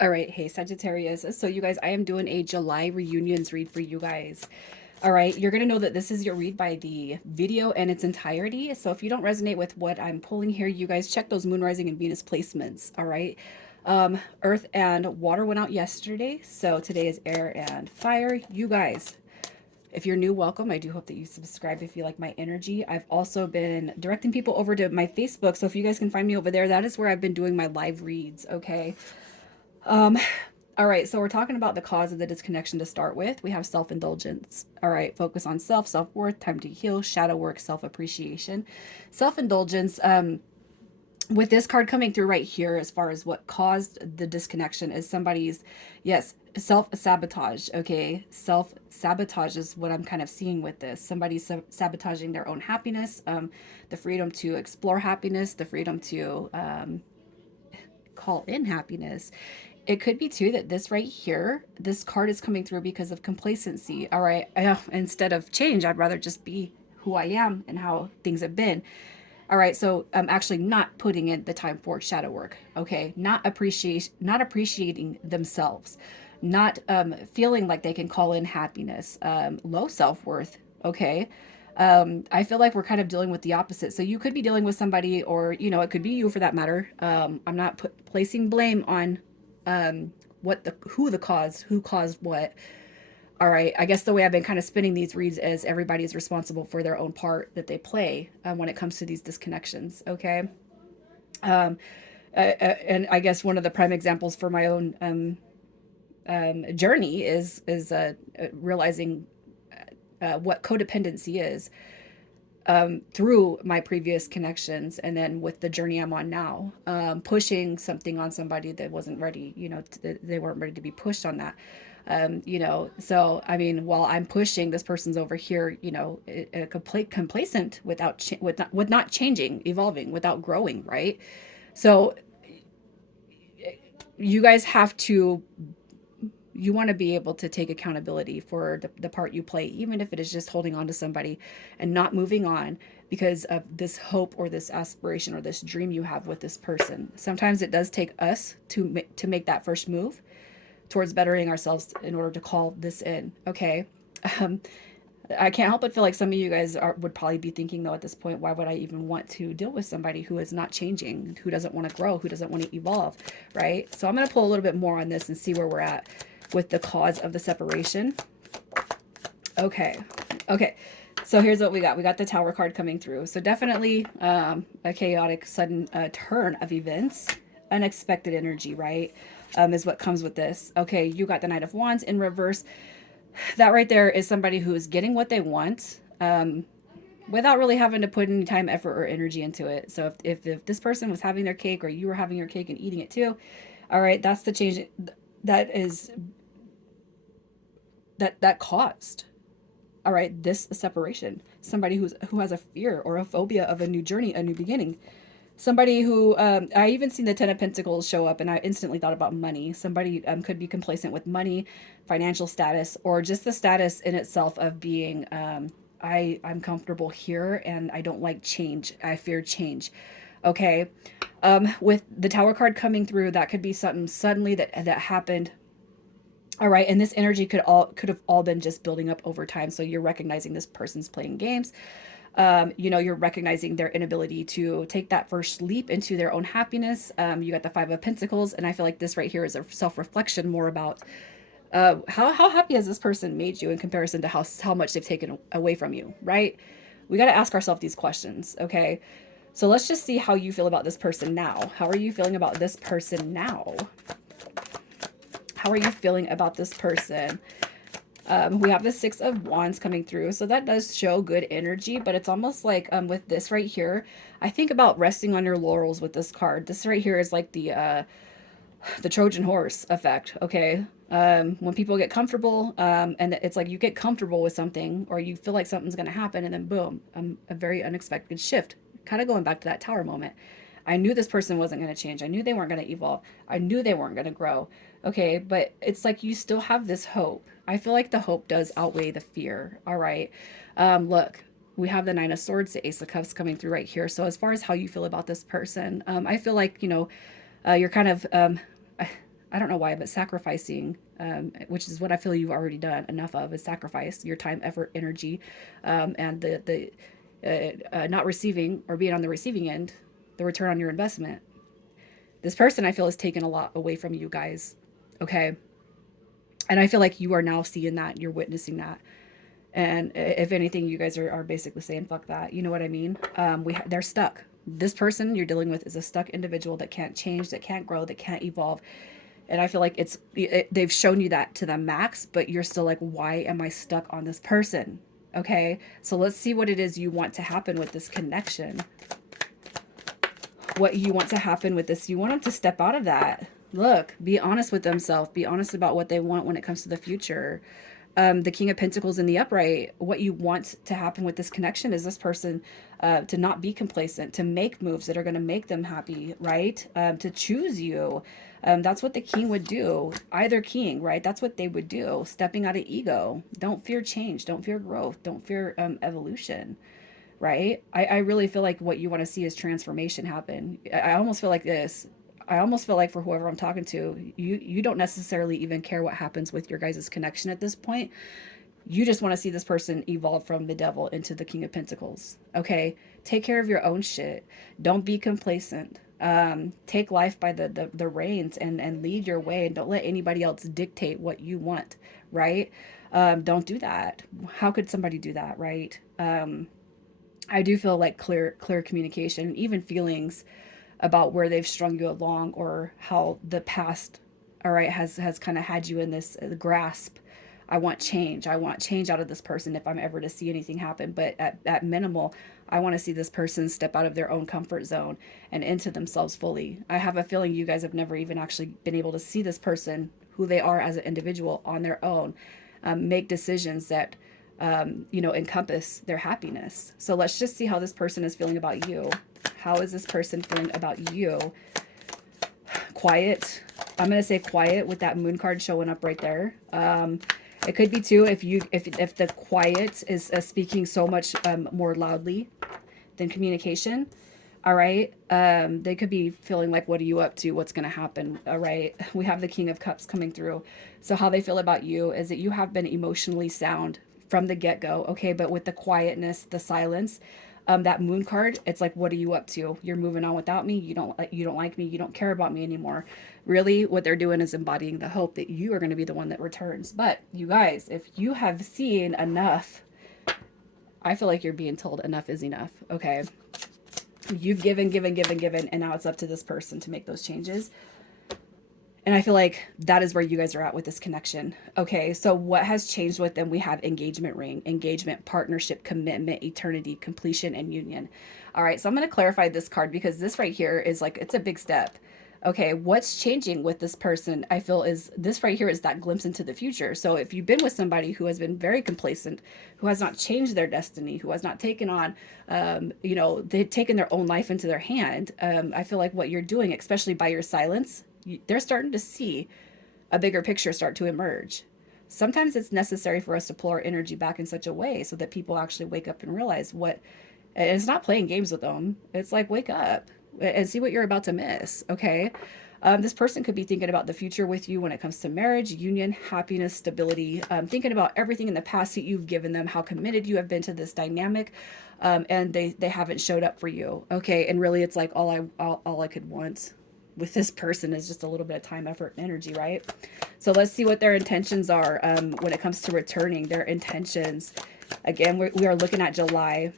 All right, hey Sagittarius. So you guys, I am doing a July reunions read for you guys. All right, you're going to know that this is your read by the video in its entirety. So if you don't resonate with what I'm pulling here, you guys check those moon rising and Venus placements. All right. Earth and water went out yesterday. So today is air and fire. You guys, if you're new, welcome. I do hope that you subscribe if you like my energy. I've also been directing people over to my Facebook. So if you guys can find me over there, that is where I've been doing my live reads. Okay. Um, all right, so we're talking about the cause of the disconnection to start with. We have self indulgence. All right, focus on self worth, time to heal, shadow work, self appreciation. Self indulgence, with this card coming through right here, as far as what caused the disconnection, is somebody's, yes, self sabotage. Okay, self sabotage is what I'm kind of seeing with this. Somebody's sabotaging their own happiness, the freedom to explore happiness, the freedom to call in happiness. It could be too that this right here, this card is coming through because of complacency. All right. Instead of change, I'd rather just be who I am and how things have been. All right. So I'm actually not putting in the time for shadow work. Okay. Not appreciating themselves, not feeling like they can call in happiness, low self worth. Okay. I feel like we're kind of dealing with the opposite. So you could be dealing with somebody, or it could be you for that matter. I'm not placing blame on who caused what. All right, I guess the way I've been kind of spinning these reads is everybody's responsible for their own part that they play when it comes to these disconnections. Okay. Um, and I guess one of the prime examples for my own journey is realizing what codependency is, through my previous connections, and then with the journey I'm on now, pushing something on somebody that wasn't ready, they weren't ready to be pushed on that. So I mean, while I'm pushing, this person's over here, complacent with not changing, evolving, without growing, right? So you guys have to you want to be able to take accountability for the part you play, even if it is just holding on to somebody and not moving on because of this hope or this aspiration or this dream you have with this person. Sometimes it does take us to make that first move towards bettering ourselves in order to call this in. Okay. Um, I can't help but feel like some of you guys would probably be thinking, though, at this point, why would I even want to deal with somebody who is not changing, who doesn't want to grow, who doesn't want to evolve, right? So I'm going to pull a little bit more on this and see where we're at with the cause of the separation. Okay. Okay. So here's what we got. We got the Tower card coming through. So definitely a chaotic, sudden turn of events, unexpected energy, right? Is what comes with this. Okay, you got the Knight of Wands in reverse. That right there is somebody who is getting what they want, without really having to put any time, effort, or energy into it. So if this person was having their cake, or you were having your cake and eating it too, all right, that's the change that is that caused, all right, this separation. Somebody who has a fear or a phobia of a new journey, a new beginning. Somebody who, I even seen the Ten of Pentacles show up, and I instantly thought about money. Somebody could be complacent with money, financial status, or just the status in itself of being, I'm comfortable here and I don't like change. I fear change. Okay. With the Tower card coming through, that could be something suddenly that happened. All right, and this energy could have all been just building up over time. So you're recognizing this person's playing games. You're recognizing their inability to take that first leap into their own happiness. You got the Five of Pentacles, and I feel like this right here is a self-reflection more about how happy has this person made you in comparison to how much they've taken away from you, right? We got to ask ourselves these questions, okay? So let's just see how you feel about this person now. How are you feeling about this person now? How are you feeling about this person? We have the Six of Wands coming through, so that does show good energy, but it's almost like, with this right here, I think about resting on your laurels with this card. This right here is like the Trojan horse effect, okay? When people get comfortable, and it's like you get comfortable with something, or you feel like something's going to happen, and then boom, a very unexpected shift. Kind of going back to that tower moment. I knew this person wasn't going to change. I knew they weren't going to evolve. I knew they weren't going to grow. Okay, but it's like you still have this hope. I feel like the hope does outweigh the fear. All right. Look, we have the Nine of Swords, the Ace of Cups coming through right here. So as far as how you feel about this person, I feel like, you're kind of, I don't know why, but sacrificing, which is what I feel you've already done enough of, is sacrifice your time, effort, energy, and the not receiving or being on the receiving end, the return on your investment. This person I feel has taken a lot away from you guys. Okay. And I feel like you are now seeing that, you're witnessing that. And if anything, you guys are basically saying, fuck that. You know what I mean? They're stuck. This person you're dealing with is a stuck individual that can't change, that can't grow, that can't evolve. And I feel like they've shown you that to the max, but you're still like, why am I stuck on this person? Okay. So let's see what it is you want to happen with this connection. What you want to happen with this. You want them to step out of that. Look, be honest with themselves. Be honest about what they want when it comes to the future. The King of Pentacles in the upright, what you want to happen with this connection is this person to not be complacent, to make moves that are going to make them happy, right? To choose you. That's what the king would do. Either king, right? That's what they would do. Stepping out of ego. Don't fear change. Don't fear growth. Don't fear evolution, right? I really feel like what you want to see is transformation happen. I almost feel like this. I almost feel like for whoever I'm talking to, you don't necessarily even care what happens with your guys' connection at this point. You just want to see this person evolve from the devil into the King of Pentacles. Okay? Take care of your own shit. Don't be complacent. Take life by the reins and lead your way, and don't let anybody else dictate what you want, right? Don't do that. How could somebody do that, right? I do feel like clear communication, even feelings about where they've strung you along, or how the past, all right, has kind of had you in this grasp. I want change. I want change out of this person if I'm ever to see anything happen. But at minimal, I want to see this person step out of their own comfort zone and into themselves fully. I have a feeling you guys have never even actually been able to see this person, who they are as an individual, on their own, make decisions that encompass their happiness. So let's just see how this person is feeling about you. How is this person feeling about you? Quiet. I'm going to say quiet with that moon card showing up right there. It could be too, if the quiet is speaking so much more loudly than communication. All right. They could be feeling like, what are you up to? What's going to happen? All right. We have the King of Cups coming through. So how they feel about you is that you have been emotionally sound from the get-go. Okay. But with the quietness, the silence, that moon card, it's like, what are you up to? You're moving on without me. You don't like me. You don't care about me anymore. Really, what they're doing is embodying the hope that you are going to be the one that returns. But you guys, if you have seen enough, I feel like you're being told enough is enough. Okay. You've given, and now it's up to this person to make those changes. And I feel like that is where you guys are at with this connection. Okay, so what has changed with them? We have engagement ring, engagement, partnership, commitment, eternity, completion, and union. All right, so I'm going to clarify this card, because this right here is like, it's a big step. Okay, what's changing with this person, I feel, is this right here is that glimpse into the future. So if you've been with somebody who has been very complacent, who has not changed their destiny, who has not taken on, they've taken their own life into their hand, I feel like what you're doing, especially by your silence, they're starting to see a bigger picture start to emerge. Sometimes it's necessary for us to pull our energy back in such a way so that people actually wake up and realize what, and it's not playing games with them. It's like, wake up and see what you're about to miss. Okay. This person could be thinking about the future with you when it comes to marriage, union, happiness, stability, thinking about everything in the past that you've given them, how committed you have been to this dynamic, and they haven't showed up for you. Okay. And really, it's like all I could want with this person is just a little bit of time, effort, and energy, right? So let's see what their intentions are when it comes to returning. Their intentions, again, we are looking at July.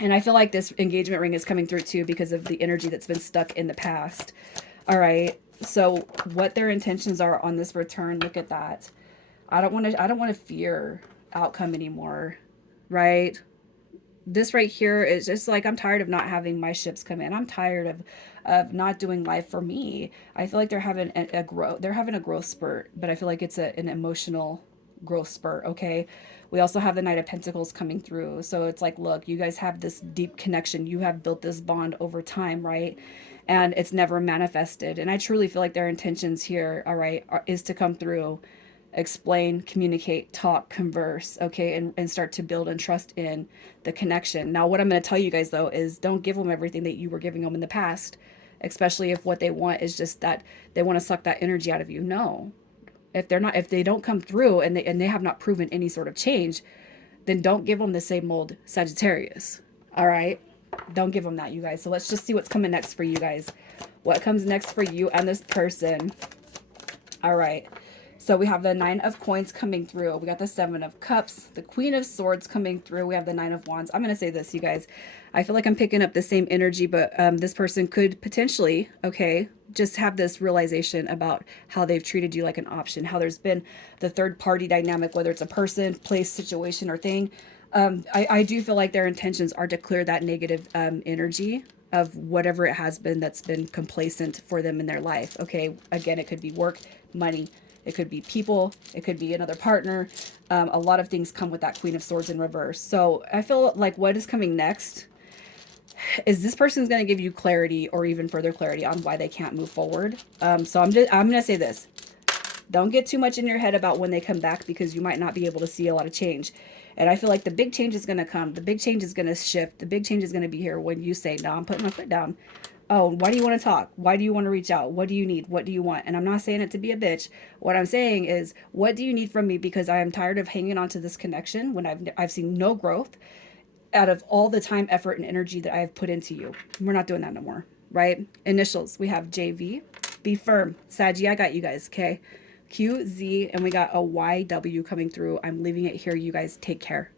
And I feel like this engagement ring is coming through too, because of the energy that's been stuck in the past. All right. So what their intentions are on this return, look at that. I don't want to fear outcome anymore, right? This right here is just like, I'm tired of not having my ships come in. I'm tired of not doing life for me. I feel like they're having a growth spurt, but I feel like it's an emotional growth spurt. Okay. We also have the Knight of Pentacles coming through. So it's like, look, you guys have this deep connection. You have built this bond over time, right? And it's never manifested. And I truly feel like their intentions here, all right, is to come through, explain, communicate, talk, converse, okay, and start to build and trust in the connection. Now, what I'm going to tell you guys, though, is don't give them everything that you were giving them in the past. especially if what they want is just that they want to suck that energy out of you. No. If they don't come through and they have not proven any sort of change, then don't give them the same old Sagittarius. All right? Don't give them that, you guys. So let's just see what's coming next for you guys. What comes next for you and this person? All right. So we have the 9 of Coins coming through. We got the 7 of Cups, the Queen of Swords coming through. We have the 9 of Wands. I'm going to say this, you guys. I feel like I'm picking up the same energy, but this person could potentially, okay, just have this realization about how they've treated you like an option, how there's been the third party dynamic, whether it's a person, place, situation, or thing. I do feel like their intentions are to clear that negative energy of whatever it has been that's been complacent for them in their life. Okay, again, it could be work, money, it could be people, it could be another partner. A lot of things come with that Queen of Swords in reverse. So I feel like what is coming next is this person's going to give you clarity or even further clarity on why they can't move forward. So I'm going to say this. Don't get too much in your head about when they come back, because you might not be able to see a lot of change. And I feel like the big change is going to come. The big change is going to shift. The big change is going to be here when you say, no, I'm putting my foot down. Oh, why do you want to talk? Why do you want to reach out? What do you need? What do you want? And I'm not saying it to be a bitch. What I'm saying is, what do you need from me? Because I am tired of hanging on to this connection when I've seen no growth out of all the time, effort, and energy that I have put into you. We're not doing that no more, right? Initials, we have JV. Be firm. Saggy, I got you guys, okay? QZ, and we got a YW coming through. I'm leaving it here. You guys take care.